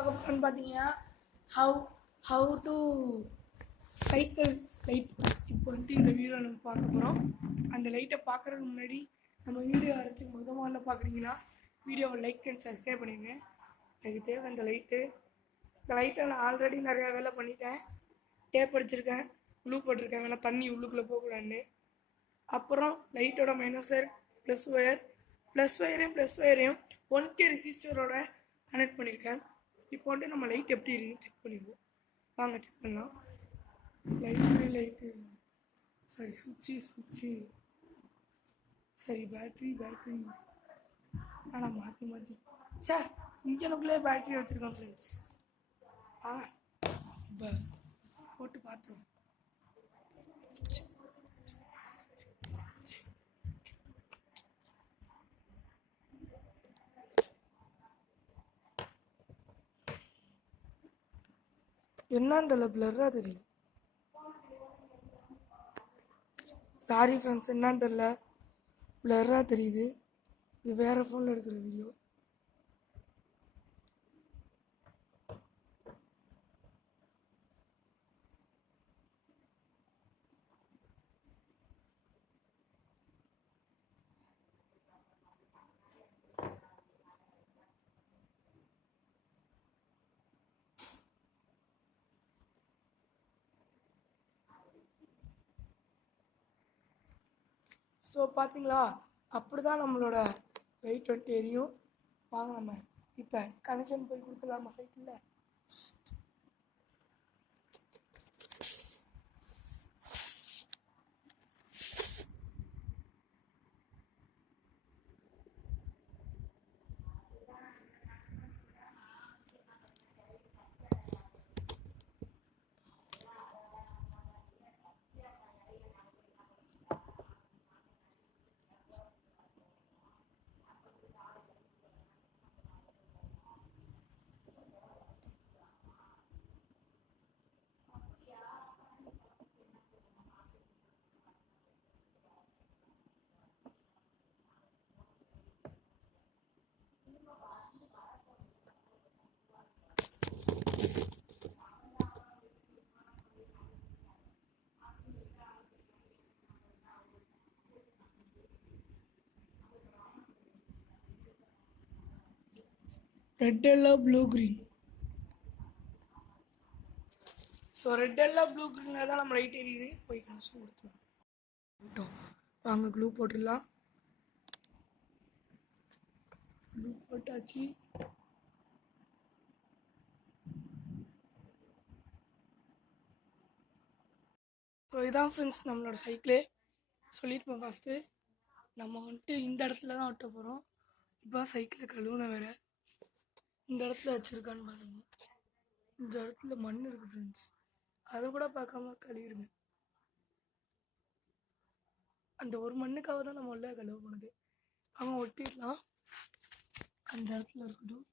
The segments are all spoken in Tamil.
பார்க்க போகிறோன்னு பார்த்தீங்கன்னா how how to cycle light. இப்போ வந்துட்டு இந்த வீடியோ நம்ம பார்க்க போகிறோம். அந்த லைட்டை பார்க்குறதுக்கு முன்னாடி நம்ம வீடியோ அரைச்சி முதல்ல பார்க்குறீங்கன்னா வீடியோவை லைக் அண்ட் சப்ஸ்கிரைப் பண்ணிடுங்க. எனக்கு தேவை இந்த லைட்டு. இந்த லைட்டில் நான் ஆல்ரெடி நிறையா வேலை பண்ணிட்டேன். டேப் அடிச்சிருக்கேன், க்ளூ போட்டிருக்கேன், வேணா தண்ணி உள்ளுக்குள்ளே போகக்கூடாதுன்னு. அப்புறம் லைட்டோட மைனஸ் ஒயர் ப்ளஸ் ஒயரையும் 1K ரெசிஸ்டரோட கனெக்ட் பண்ணியிருக்கேன். இப்போ வந்துட்டு நம்ம லைட் எப்படி இருக்குன்னு செக் பண்ணிடுவோம். வாங்க செக் பண்ணலாம். லைட்டு சாரி சுவிட்சு சரி பேட்ரி ஆனால் மாற்றி சார் இங்கனுக்குள்ளே பேட்ரி வச்சுருக்கோம் ஃப்ரெண்ட்ஸ். இப்போ போட்டு பார்த்துருவோம். என்னன்னு தெரியல, பிளர்ராக தெரியும். சாரி ஃப்ரெண்ட்ஸ், என்னன்னு தெரில, பிளர்ராக தெரியுது. இது வேறு ஃபோனில் எடுக்கிற வீடியோ. ஸோ பார்த்தீங்களா, அப்படி தான் நம்மளோட லைட் வந்துட்டு எரியும். வாங்க நம்ம இப்போ கனெக்ஷன் போய் கொடுத்துடலாமா சைக்கிளில். Red yellow blue green. So red yellow blue க்ரீனில் தான் நம்ம லைட் எரியுது. போய் கனெக்ஷன் கொடுத்துருவோம். வாங்க க்ளூ போட்டுடலாம். க்ளூ போட்டாச்சு. ஸோ இதான் ஃப்ரெண்ட்ஸ் நம்மளோட சைக்கிளே. சொல்லியிருப்போம் ஃபஸ்ட்டு நம்ம வந்துட்டு இந்த இடத்துல தான் ஒட்ட போகிறோம். இப்போ சைக்கிளை கழுவுன வேறு இந்த இடத்துல வச்சுருக்கான்னு பாருங்க. இந்த இடத்துல மண் இருக்குது ஃப்ரெண்ட்ஸ், அதை கூட பார்க்காம கழுவிடுங்க. அந்த ஒரு மண்ணுக்காக தான் நம்ம உள்ள கழுவ போனது. அவங்க ஒட்டிடலாம், அந்த இடத்துல இருக்கட்டும்.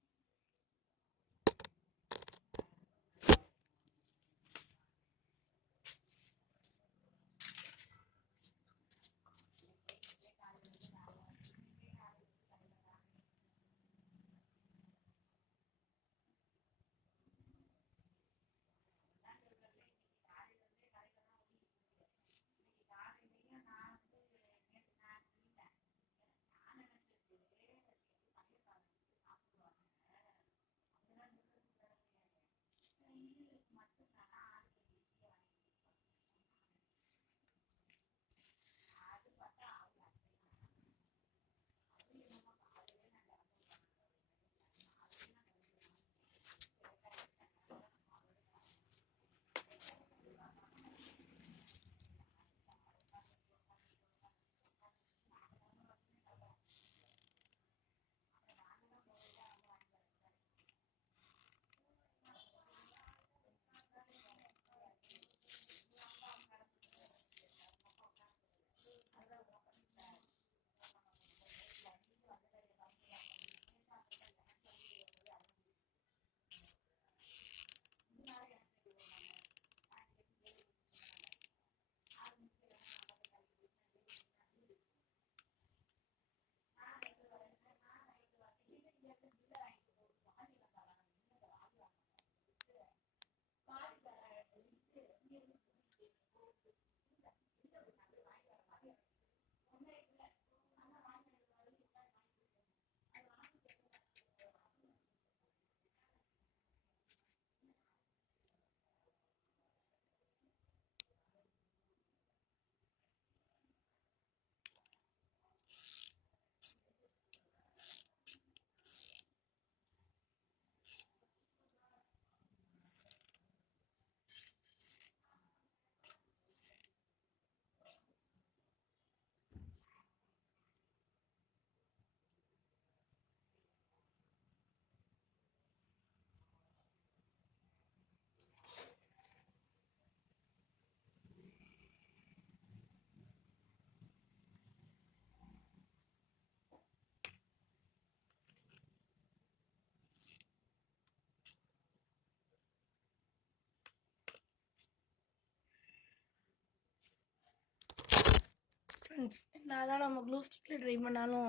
ஃப்ரெண்ட்ஸ் என்னதான் நம்ம க்ளூ ஸ்டிக்கில் ட்ரை பண்ணாலும்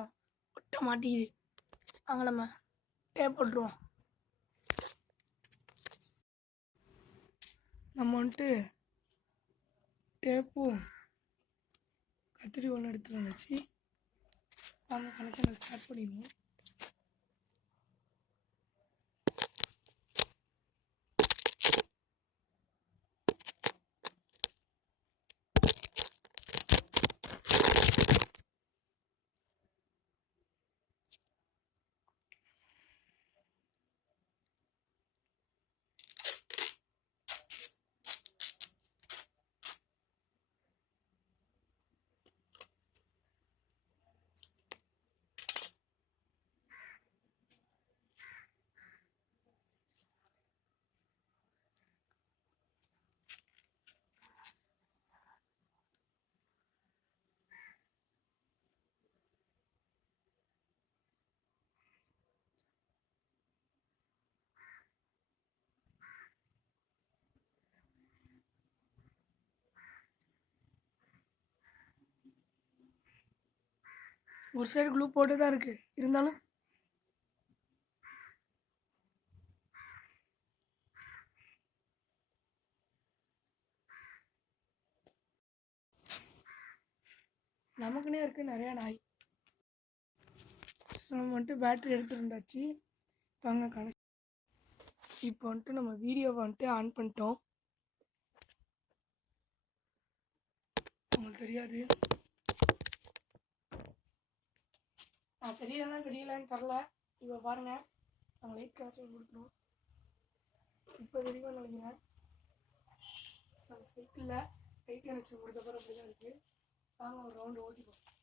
ஒட்ட மாட்டேங்குது. அங்கே நம்ம டேப் போட்டுருவோம். நம்ம வந்துட்டு டேப்பும் கத்திரி ஒன்று எடுத்துகிட்டு வந்துச்சு. வாங்க கனெக்ஷனை ஸ்டார்ட் பண்ணிடுவோம். ஒரு சைடு க்ளூ போட்டு தான் இருக்குது, இருந்தாலும் நமக்குன்னே இருக்குது நிறையா நாய். ஸோ நம்ம வந்துட்டு பேட்ரி எடுத்துருந்தாச்சு. வாங்க கனெக்ட். இப்போ வந்துட்டு நம்ம வீடியோவை வந்துட்டு ஆன் பண்ணிட்டோம். உங்களுக்கு தெரியாது, நான் தெரியலன்னு தெரில. இப்போ பாருங்கள், நம்ம லைட் கனெக்ஷன் கொடுக்குறோம். இப்போ தெரியுமா நினைக்கிறேன். நம்ம சைக்கிளில் லைட் கனெக்ஷன் கொடுத்த பிறகு அப்படி தான் இருக்குது. வாங்க ஒரு ரவுண்டு ஓட்டிப்போம்.